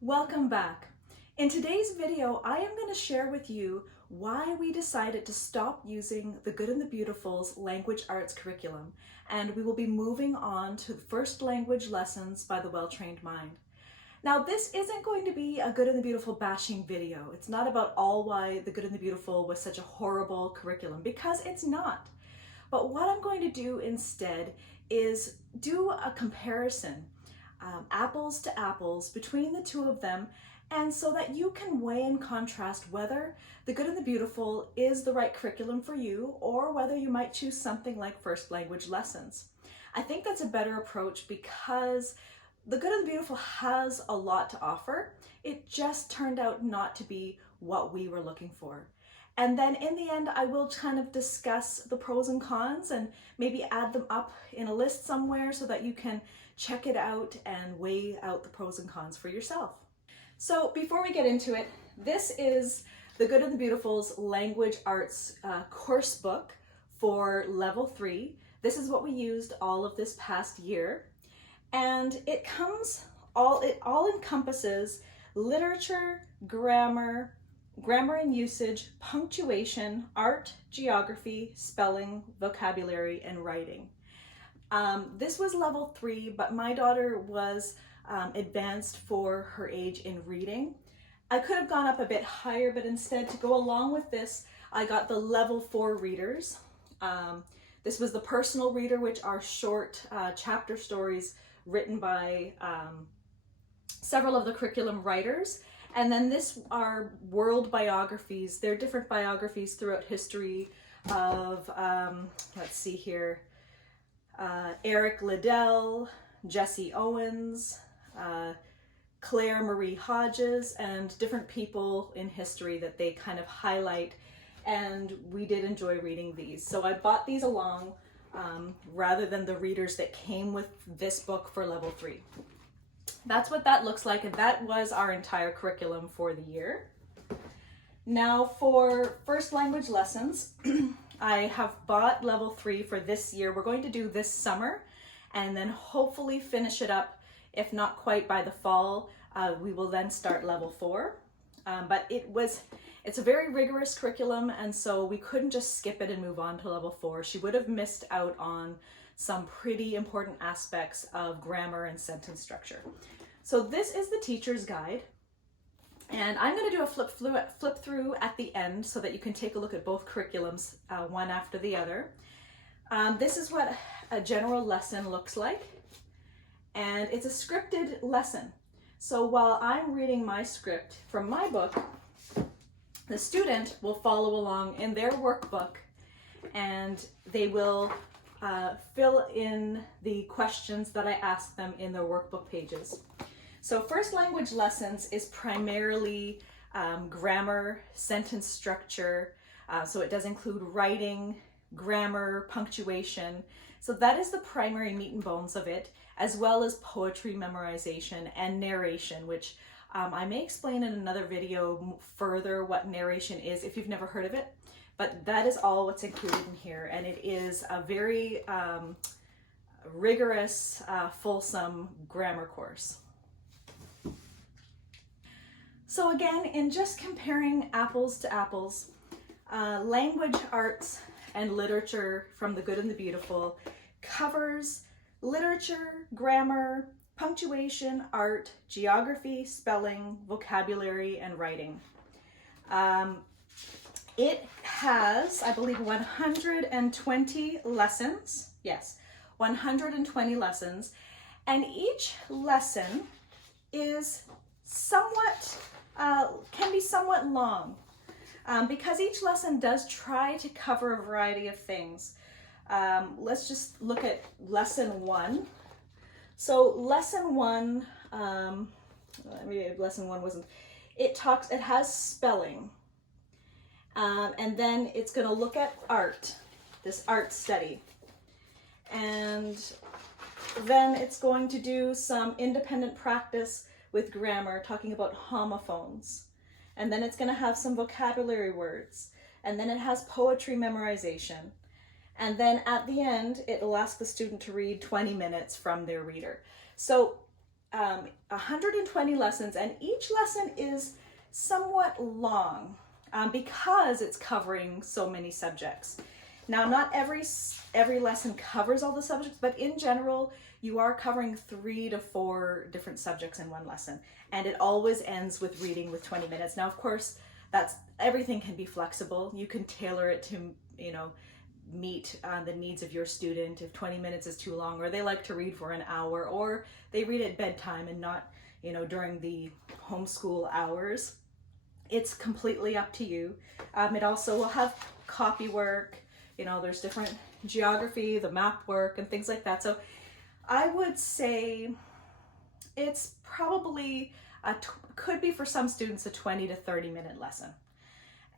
Welcome back. In today's video, I am going to share with you why we decided to stop using the Good and the Beautiful's language arts curriculum, and we will be moving on to first language lessons by the Well-Trained Mind. Now, this isn't going to be a Good and the Beautiful bashing video. It's not about all why the Good and the Beautiful was such a horrible curriculum, because it's not. But what I'm going to do instead is do a comparison, apples to apples, between the two of them, and so that you can weigh and contrast whether the Good and the Beautiful is the right curriculum for you, or whether you might choose something like first language lessons. I think that's a better approach because the Good and the Beautiful has a lot to offer. It just turned out not to be what we were looking for. And then in the end, I will kind of discuss the pros and cons and maybe add them up in a list somewhere so that you can check it out and weigh out the pros and cons for yourself. So before we get into it, this is the Good and the Beautiful's Language Arts course book for level 3. This is what we used all of this past year. And it all encompasses literature, grammar and usage, punctuation, art, geography, spelling, vocabulary, and writing. This was level 3, but my daughter was advanced for her age in reading. I could have gone up a bit higher, but instead, to go along with this, I got the level 4 readers. This was the personal reader, which are short chapter stories written by several of the curriculum writers. And then this are world biographies. They're different biographies throughout history of, let's see here, Eric Liddell, Jesse Owens, Claire Marie Hodges, and different people in history that they kind of highlight. And we did enjoy reading these. So I bought these along rather than the readers that came with this book for level 3. That's what that looks like, and that was our entire curriculum for the year. Now for first language lessons, I have bought level 3 for this year. We're going to do this summer and then hopefully finish it up, if not quite by the fall. We will then start level 4. But it's a very rigorous curriculum, and so we couldn't just skip it and move on to level 4. She would have missed out on some pretty important aspects of grammar and sentence structure. So this is the teacher's guide, and I'm going to do a flip through at the end so that you can take a look at both curriculums, one after the other. This is what a general lesson looks like, and it's a scripted lesson. So while I'm reading my script from my book, the student will follow along in their workbook, and they will fill in the questions that I ask them in their workbook pages. So first language lessons is primarily grammar, sentence structure, so it does include writing, grammar, punctuation. So that is the primary meat and bones of it, as well as poetry memorization and narration, which I may explain in another video further what narration is if you've never heard of it. But that is all what's included in here, and it is a very rigorous, fulsome grammar course. So again, in just comparing apples to apples, language arts and literature from the Good and the Beautiful covers literature, grammar, punctuation, art, geography, spelling, vocabulary, and writing. It has, I believe, 120 lessons. Yes, 120 lessons. And each lesson is somewhat, can be somewhat long because each lesson does try to cover a variety of things. Let's just look at lesson 1. So lesson 1, maybe lesson 1 wasn't, it has spelling. And then it's going to look at art, this art study. And then it's going to do some independent practice with grammar, talking about homophones. And then it's going to have some vocabulary words. And then it has poetry memorization. And then at the end, it'll ask the student to read 20 minutes from their reader. So 120 lessons, and each lesson is somewhat long because it's covering so many subjects. Now, not every lesson covers all the subjects, but in general, you are covering 3 to 4 different subjects in one lesson, and it always ends with reading with 20 minutes. Now, of course, everything can be flexible. You can tailor it to, meet the needs of your student. If 20 minutes is too long, or they like to read for an hour, or they read at bedtime and not, during the homeschool hours, it's completely up to you. It also will have copy work. There's different geography, the map work, and things like that. So I would say it's probably could be for some students a 20 to 30 minute lesson.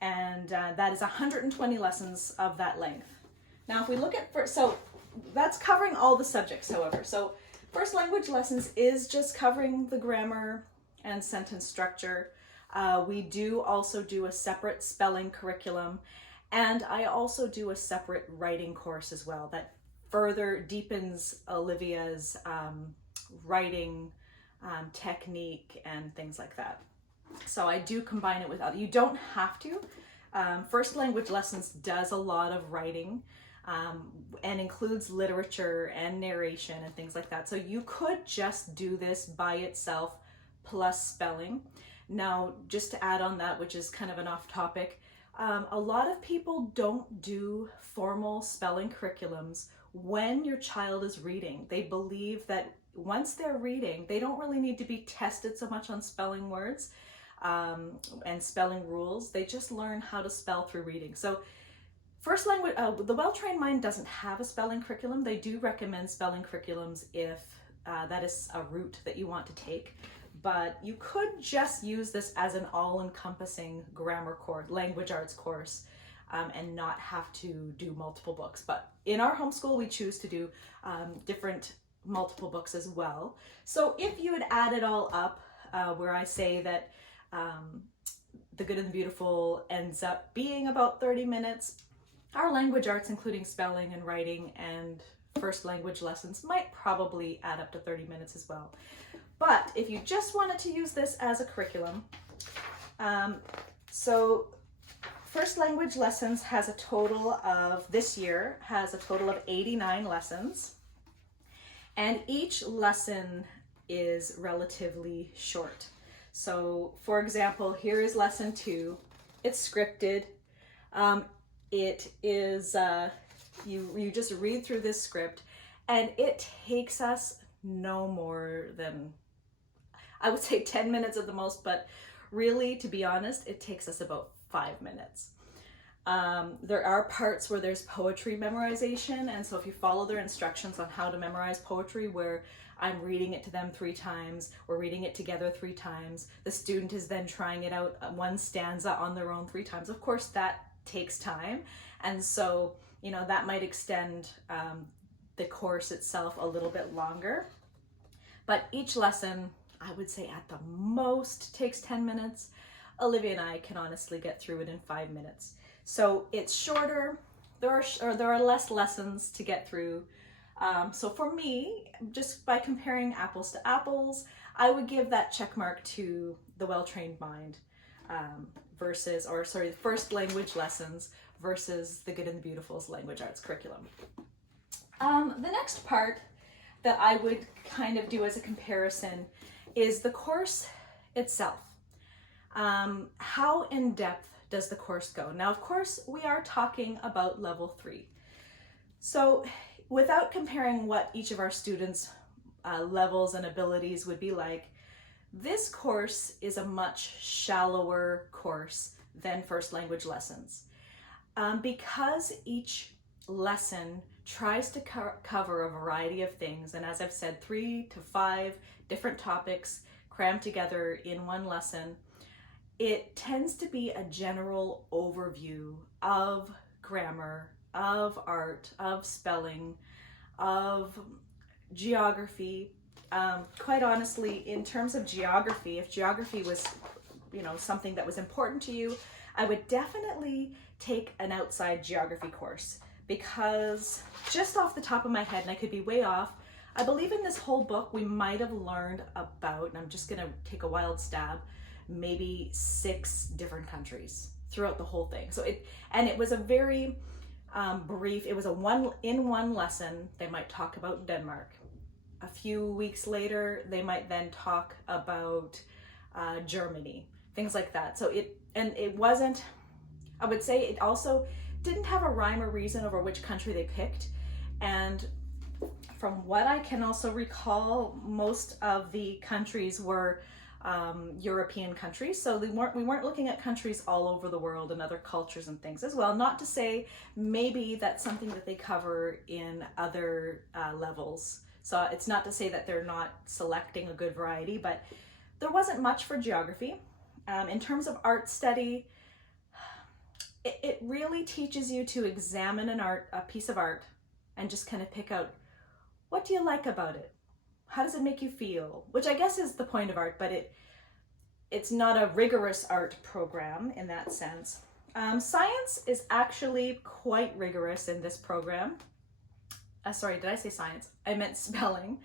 And that is 120 lessons of that length. Now, if we look at so that's covering all the subjects, however. So first language lessons is just covering the grammar and sentence structure. We do also do a separate spelling curriculum, and I also do a separate writing course as well that further deepens Olivia's writing technique and things like that. So I do combine it with other. You don't have to. First language lessons does a lot of writing and includes literature and narration and things like that. So you could just do this by itself plus spelling. Now, just to add on that, which is kind of an off topic, a lot of people don't do formal spelling curriculums when your child is reading. They believe that once they're reading, they don't really need to be tested so much on spelling words and spelling rules. They just learn how to spell through reading. So first language, the Well-Trained Mind doesn't have a spelling curriculum. They do recommend spelling curriculums if that is a route that you want to take. But you could just use this as an all-encompassing grammar course, language arts course, and not have to do multiple books. But in our homeschool, we choose to do different multiple books as well. So if you would add it all up, where I say that The Good and the Beautiful ends up being about 30 minutes, our language arts, including spelling and writing and first language lessons, might probably add up to 30 minutes as well. But if you just wanted to use this as a curriculum, so first language lessons has a total of, this year, has a total of 89 lessons. And each lesson is relatively short. So for example, here is lesson 2. It's scripted. It is, you just read through this script, and it takes us no more than, I would say 10 minutes at the most, but really, to be honest, it takes us about 5 minutes. There are parts where there's poetry memorization, and so if you follow their instructions on how to memorize poetry, where I'm reading it to them 3 times, we're reading it together 3 times, the student is then trying it out one stanza on their own 3 times. Of course, that takes time, and so that might extend the course itself a little bit longer. But each lesson, I would say at the most, takes 10 minutes. Olivia and I can honestly get through it in 5 minutes. So it's shorter. There are less lessons to get through. So for me, just by comparing apples to apples, I would give that check mark to the Well-Trained Mind first language lessons versus the Good and the Beautiful's language arts curriculum. The next part that I would kind of do as a comparison is the course itself. How in depth does the course go? Now, of course, we are talking about level 3. So without comparing what each of our students' levels and abilities would be like, this course is a much shallower course than first language lessons. Because each lesson tries to cover a variety of things, and as I've said, 3 to 5 different topics crammed together in one lesson, it tends to be a general overview of grammar, of art, of spelling, of geography. Quite honestly, in terms of geography, if geography was, something that was important to you, I would definitely take an outside geography course, because just off the top of my head, and I could be way off, I believe in this whole book we might have learned about, and I'm just gonna take a wild stab, maybe 6 different countries throughout the whole thing. So it was a very brief, it was a one lesson. They might talk about Denmark. A few weeks later, they might then talk about Germany, things like that. So it wasn't, I would say it also didn't have a rhyme or reason over which country they picked. And from what I can also recall, most of the countries were European countries. So we weren't looking at countries all over the world and other cultures and things as well. Not to say maybe that's something that they cover in other levels. So it's not to say that they're not selecting a good variety, but there wasn't much for geography. In terms of art study, it really teaches you to examine a piece of art and just kind of pick out, what do you like about it? How does it make you feel? Which I guess is the point of art, but it's not a rigorous art program in that sense. Science is actually quite rigorous in this program. Sorry, did I say science? I meant spelling.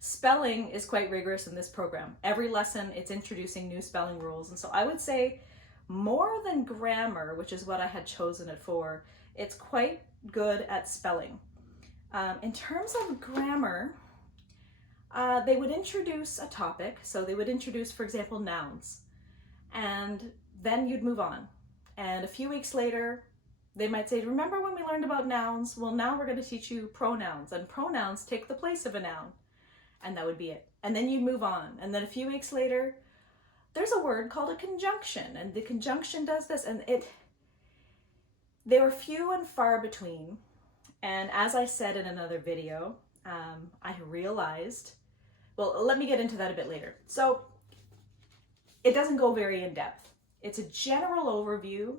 Spelling is quite rigorous in this program. Every lesson, it's introducing new spelling rules. And so I would say more than grammar, which is what I had chosen it for, it's quite good at spelling. In terms of grammar, they would introduce a topic. So they would introduce, for example, nouns, and then you'd move on. And a few weeks later, they might say, remember when we learned about nouns? Well, now we're going to teach you pronouns, and pronouns take the place of a noun. And that would be it. And then you'd move on. And then a few weeks later, there's a word called a conjunction, and the conjunction does this, and they were few and far between. And as I said in another video, I realized, well, let me get into that a bit later. So it doesn't go very in depth. It's a general overview.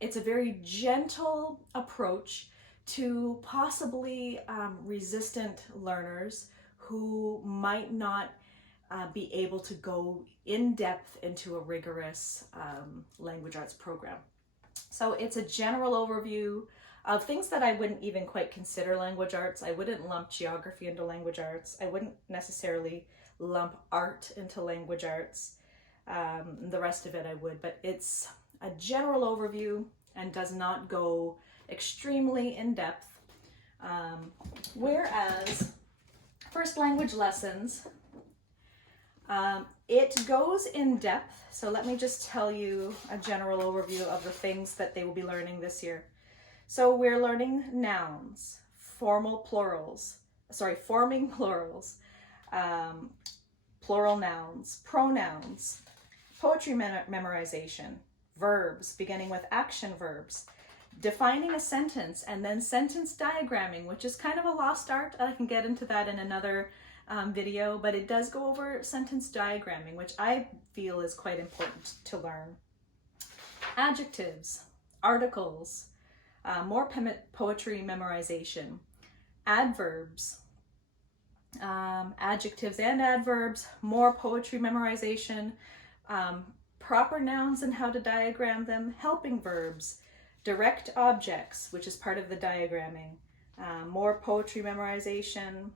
It's a very gentle approach to possibly resistant learners who might not be able to go in depth into a rigorous language arts program. So it's a general overview of things that I wouldn't even quite consider language arts. I wouldn't lump geography into language arts. I wouldn't necessarily lump art into language arts. The rest of it I would, but it's a general overview and does not go extremely in depth. Whereas first language lessons, it goes in depth. So let me just tell you a general overview of the things that they will be learning this year. So we're learning nouns, forming plurals, plural nouns, pronouns, poetry memorization, verbs, beginning with action verbs, defining a sentence, and then sentence diagramming, which is kind of a lost art. I can get into that in another video, but it does go over sentence diagramming, which I feel is quite important to learn. Adjectives, articles, more poetry memorization, adverbs, adjectives and adverbs, more poetry memorization, proper nouns and how to diagram them, helping verbs, direct objects, which is part of the diagramming, more poetry memorization,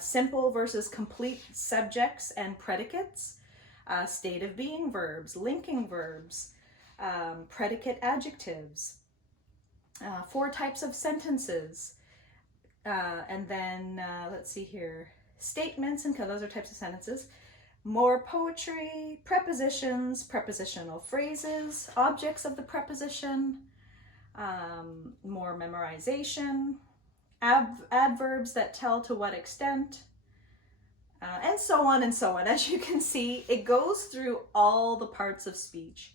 simple versus complete subjects and predicates, state of being verbs, linking verbs, predicate adjectives, 4 types of sentences, and then let's see here, statements, and those are types of sentences, more poetry, prepositions, prepositional phrases, objects of the preposition, more memorization, adverbs that tell to what extent, and so on and so on. As you can see, it goes through all the parts of speech.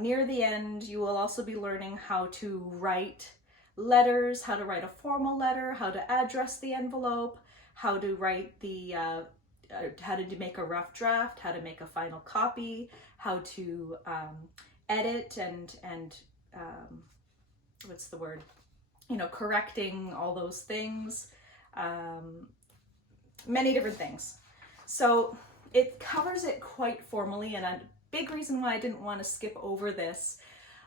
Near the end, you will also be learning how to write letters, how to write a formal letter, how to address the envelope, how to write how to make a rough draft, how to make a final copy, how to edit and what's the word? Correcting all those things, many different things. So it covers it quite formally, and a big reason why I didn't want to skip over this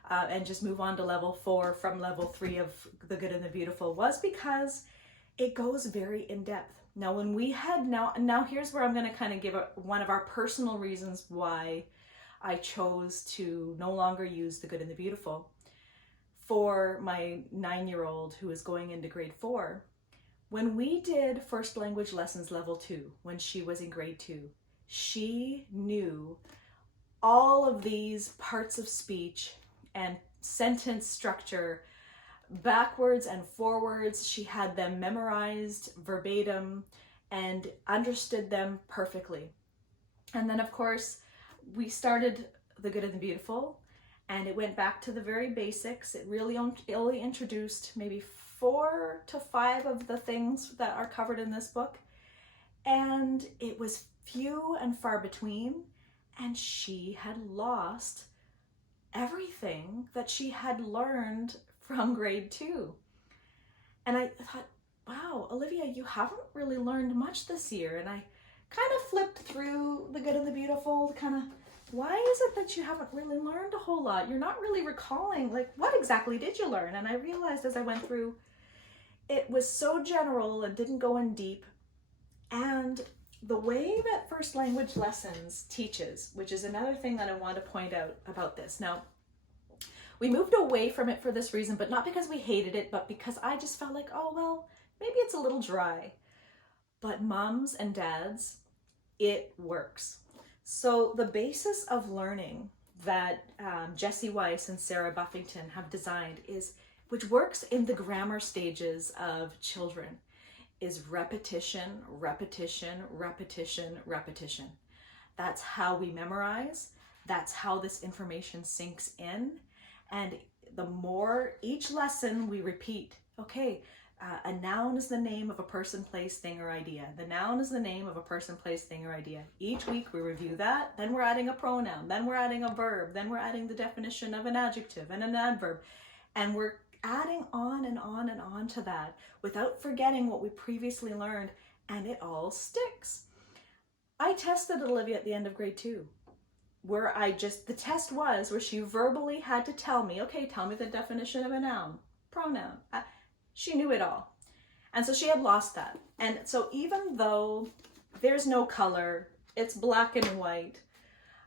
and just move on to level 4 from level 3 of The Good and the Beautiful was because it goes very in depth. Now when we had, now here's where I'm going to kind of give one of our personal reasons why I chose to no longer use the good and the beautiful. For my 9-year-old who is going into grade 4, when we did first language lessons level 2, when she was in grade 2, she knew all of these parts of speech and sentence structure backwards and forwards. She had them memorized verbatim and understood them perfectly. And then of course we started the good and the beautiful, and it went back to the very basics. It really only introduced maybe 4 to 5 of the things that are covered in this book, and it was few and far between, and she had lost everything that she had learned from grade 2. And I thought, wow, Olivia, you haven't really learned much this year. And I kind of flipped through the good and the beautiful to kind of, why is it that you haven't really learned a whole lot? You're not really recalling, like, what exactly did you learn? And I realized as I went through, it was so general and didn't go in deep. And the way that First Language Lessons teaches, which is another thing that I want to point out about this. Now, we moved away from it for this reason, but not because we hated it, but because I just felt like, oh, well, maybe it's a little dry. But moms and dads, it works. So the basis of learning that Jessie Weiss and Sarah Buffington have designed is, which works in the grammar stages of children, is repetition, repetition, repetition, repetition. That's how we memorize. That's how this information sinks in. And the more each lesson we repeat, okay, a noun is the name of a person, place, thing, or idea. The noun is the name of a person, place, thing, or idea. Each week we review that, then we're adding a pronoun, then we're adding a verb, then we're adding the definition of an adjective and an adverb. And we're adding on and on and on to that without forgetting what we previously learned, and it all sticks. I tested Olivia at the end of grade 2, where the test was where she verbally had to tell me, okay, tell me the definition of a noun, pronoun. She knew it all. And so she had lost that. And so even though there's no color, it's black and white,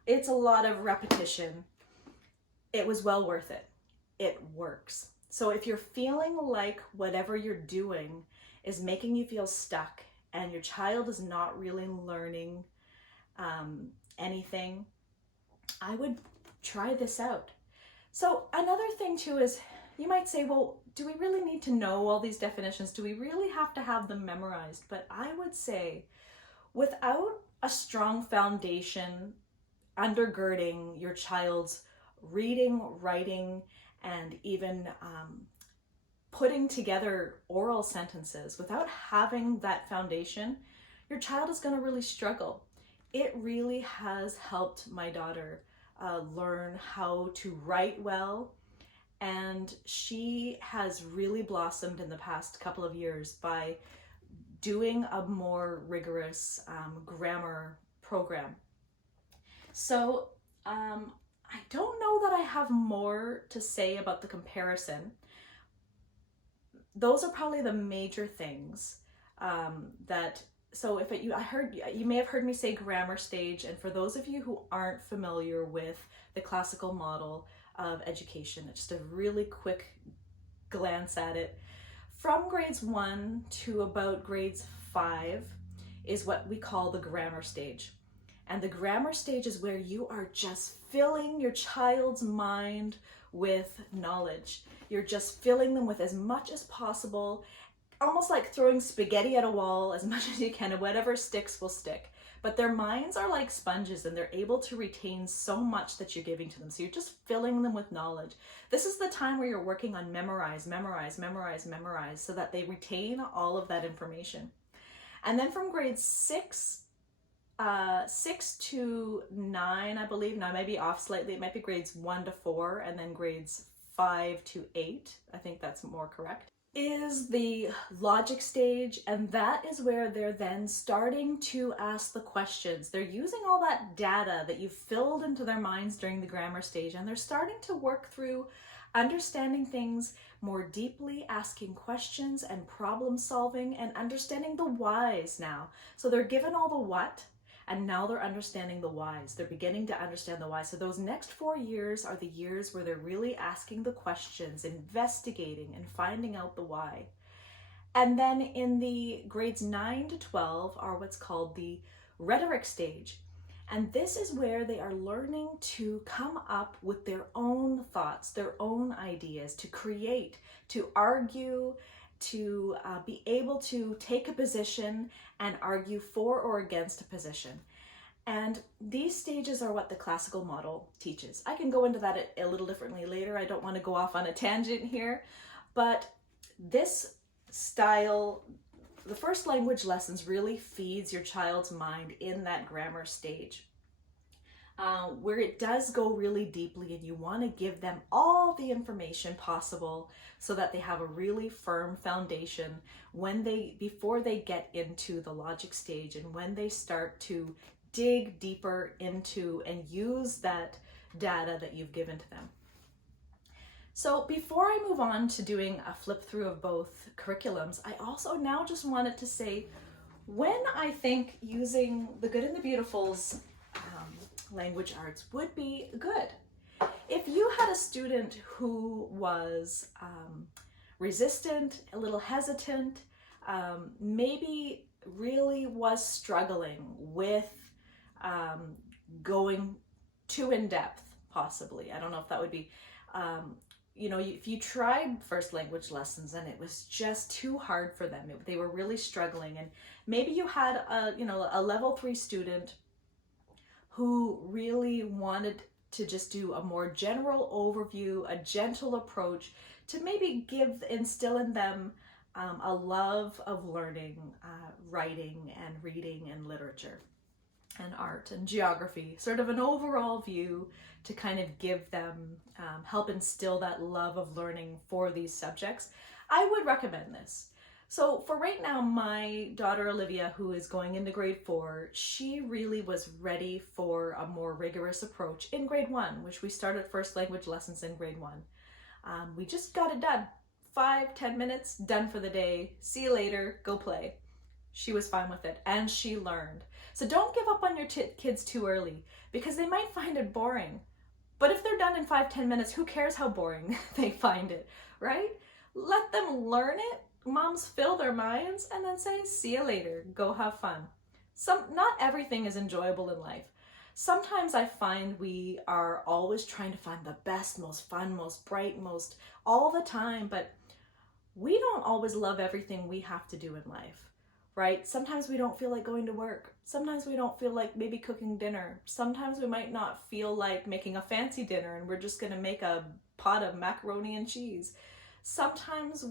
it's a lot of repetition, it was well worth it. It works. So if you're feeling like whatever you're doing is making you feel stuck and your child is not really learning anything, I would try this out. So another thing too is, you might say, well, do we really need to know all these definitions? Do we really have to have them memorized? But I would say, without a strong foundation undergirding your child's reading, writing, and even putting together oral sentences, without having that foundation, your child is going to really struggle. It really has helped my daughter learn how to write well, and she has really blossomed in the past couple of years by doing a more rigorous grammar program. So I don't know that I have more to say about the comparison. Those are probably the major things so you may have heard me say grammar stage, and for those of you who aren't familiar with the classical model of education, just a really quick glance at it. From grades 1 to about grades 5 is what we call the grammar stage. And the grammar stage is where you are just filling your child's mind with knowledge. You're just filling them with as much as possible, almost like throwing spaghetti at a wall as much as you can, and whatever sticks will stick. But their minds are like sponges, and they're able to retain so much that you're giving to them. So you're just filling them with knowledge. This is the time where you're working on memorize, memorize, memorize, memorize, so that they retain all of that information. And then from grade 6 to 9, I believe, now I might be off slightly, it might be grades 1 to 4, and then grades 5 to 8. I think that's more correct. is the logic stage, and that is where they're then starting to ask the questions. They're using all that data that you've filled into their minds during the grammar stage, and they're starting to work through understanding things more deeply, asking questions and problem solving, and understanding the whys now. So they're given all the what, and now they're understanding the whys. They're beginning to understand the why. So those next 4 years are the years where they're really asking the questions, investigating, and finding out the why. And then in the grades 9 to 12 are what's called the rhetoric stage. And this is where they are learning to come up with their own thoughts, their own ideas, to create, to argue, to be able to take a position and argue for or against a position. And these stages are what the classical model teaches. I can go into that a little differently later. I don't want to go off on a tangent here, but this style, the first language lessons really feeds your child's mind in that grammar stage, where it does go really deeply, and you want to give them all the information possible so that they have a really firm foundation before they get into the logic stage, and when they start to dig deeper into and use that data that you've given to them. So before I move on to doing a flip through of both curriculums, I also now just wanted to say, when I think using the Good and the Beautiful's language arts would be good. If you had a student who was resistant, a little hesitant, maybe really was struggling with going too in depth, possibly. I don't know if that would be, if you tried first language lessons and it was just too hard for them, they were really struggling, and maybe you had a level 3 student who really wanted to just do a more general overview, a gentle approach to maybe instill in them a love of learning, writing and reading and literature and art and geography, sort of an overall view to kind of give them, help instill that love of learning for these subjects. I would recommend this. So for right now, my daughter Olivia, who is going into grade 4, she really was ready for a more rigorous approach in grade 1, which we started first language lessons in grade 1. We just got it done. 5-10 minutes, done for the day. See you later, go play. She was fine with it, and she learned. So don't give up on your kids too early, because they might find it boring. But if they're done in 5-10 minutes, who cares how boring they find it, right? Let them learn it. Moms fill their minds and then say, see you later, go have fun. Not everything is enjoyable in life. Sometimes I find we are always trying to find the best, most fun, most bright, most all the time, but we don't always love everything we have to do in life, right? Sometimes we don't feel like going to work. Sometimes we don't feel like maybe cooking dinner. Sometimes we might not feel like making a fancy dinner and we're just gonna make a pot of macaroni and cheese. Sometimes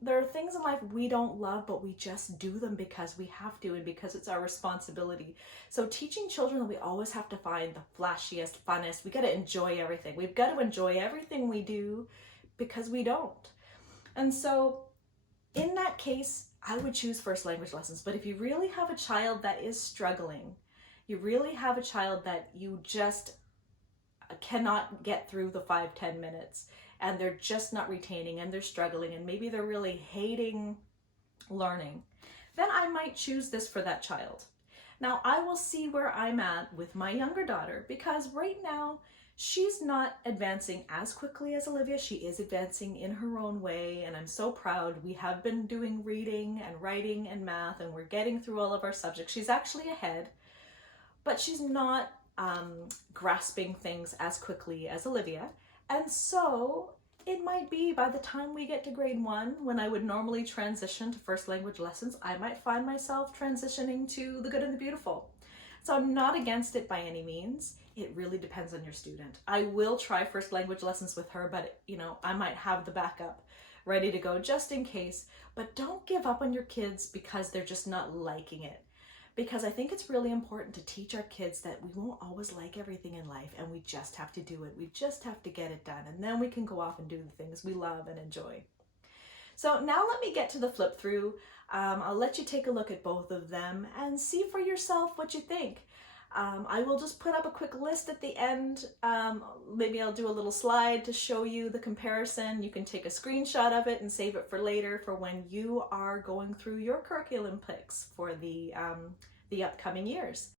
there are things in life we don't love, but we just do them because we have to and because it's our responsibility. So teaching children that we always have to find the flashiest, funnest, we got to enjoy everything. We've got to enjoy everything we do because we don't. And so in that case, I would choose first language lessons. But if you really have a child that is struggling, you really have a child that you just cannot get through the 5-10 minutes, and they're just not retaining, and they're struggling, and maybe they're really hating learning, then I might choose this for that child. Now, I will see where I'm at with my younger daughter, because right now she's not advancing as quickly as Olivia. She is advancing in her own way, and I'm so proud. We have been doing reading and writing and math, and we're getting through all of our subjects. She's actually ahead, but she's not grasping things as quickly as Olivia. And so it might be by the time we get to grade 1, when I would normally transition to first language lessons, I might find myself transitioning to the Good and the Beautiful. So I'm not against it by any means. It really depends on your student. I will try first language lessons with her, but I might have the backup ready to go just in case. But don't give up on your kids because they're just not liking it. Because I think it's really important to teach our kids that we won't always like everything in life, and we just have to do it. We just have to get it done, and then we can go off and do the things we love and enjoy. So now let me get to the flip through. I'll let you take a look at both of them and see for yourself what you think. I will just put up a quick list at the end. Maybe I'll do a little slide to show you the comparison. You can take a screenshot of it and save it for later for when you are going through your curriculum picks for the upcoming years.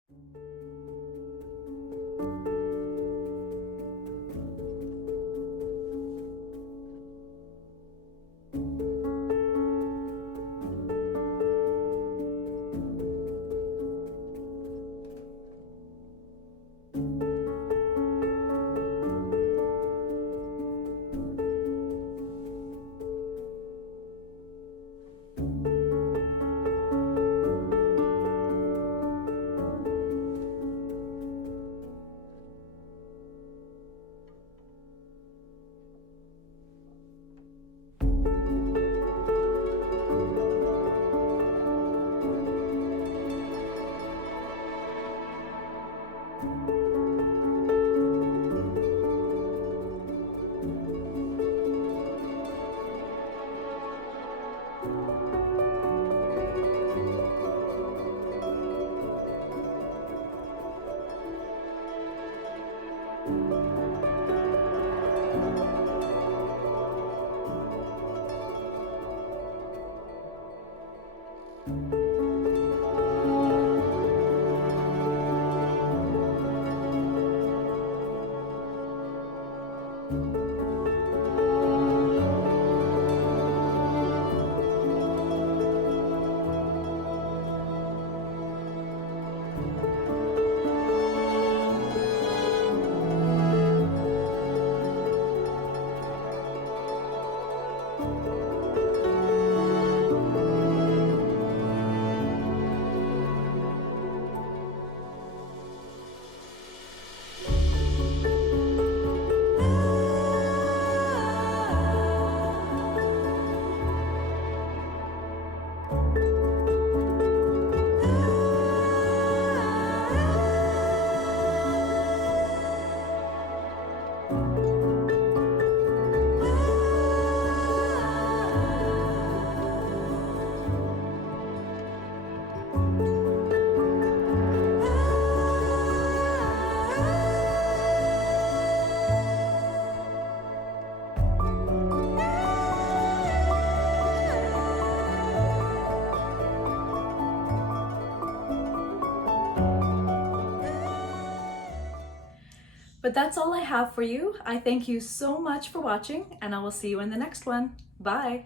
But that's all I have for you. I thank you so much for watching, and I will see you in the next one. Bye.